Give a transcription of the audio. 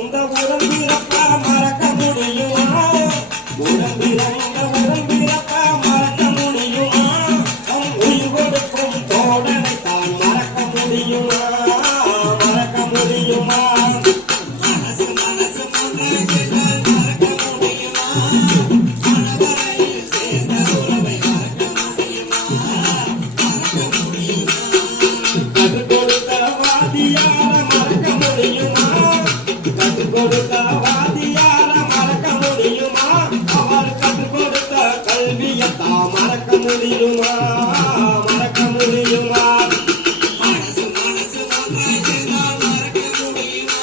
பிறந்த உரம் பிறப்பா மறக்க முடியுமா உரம் பிறந்த உரம் பிறப்பா மறக்க முடியுமா நம் உயிர் கொடுக்கும் தோழனை தான் மறக்க முடியுமா மறக்க முடியுமா மனசு மனசு மறந்தால் மறக்க முடியுமா மனவரையில் சேர்ந்த உறவை மறக்க முடியுமா மறக்க முடியுமா கற்றுக் கொடுத்த வாதியார மறக்க முடியுமா கற்றுக் கொடுத்த வாதியார மறக்க முடியுமா அவர் கற்றுக் கொடுத்த கல்வியத்தான் மறக்க முடியுமா மறக்க முடியுமா மனசு மனசு ஒன்றாய் சேர்ந்தால் மறக்க முடியுமா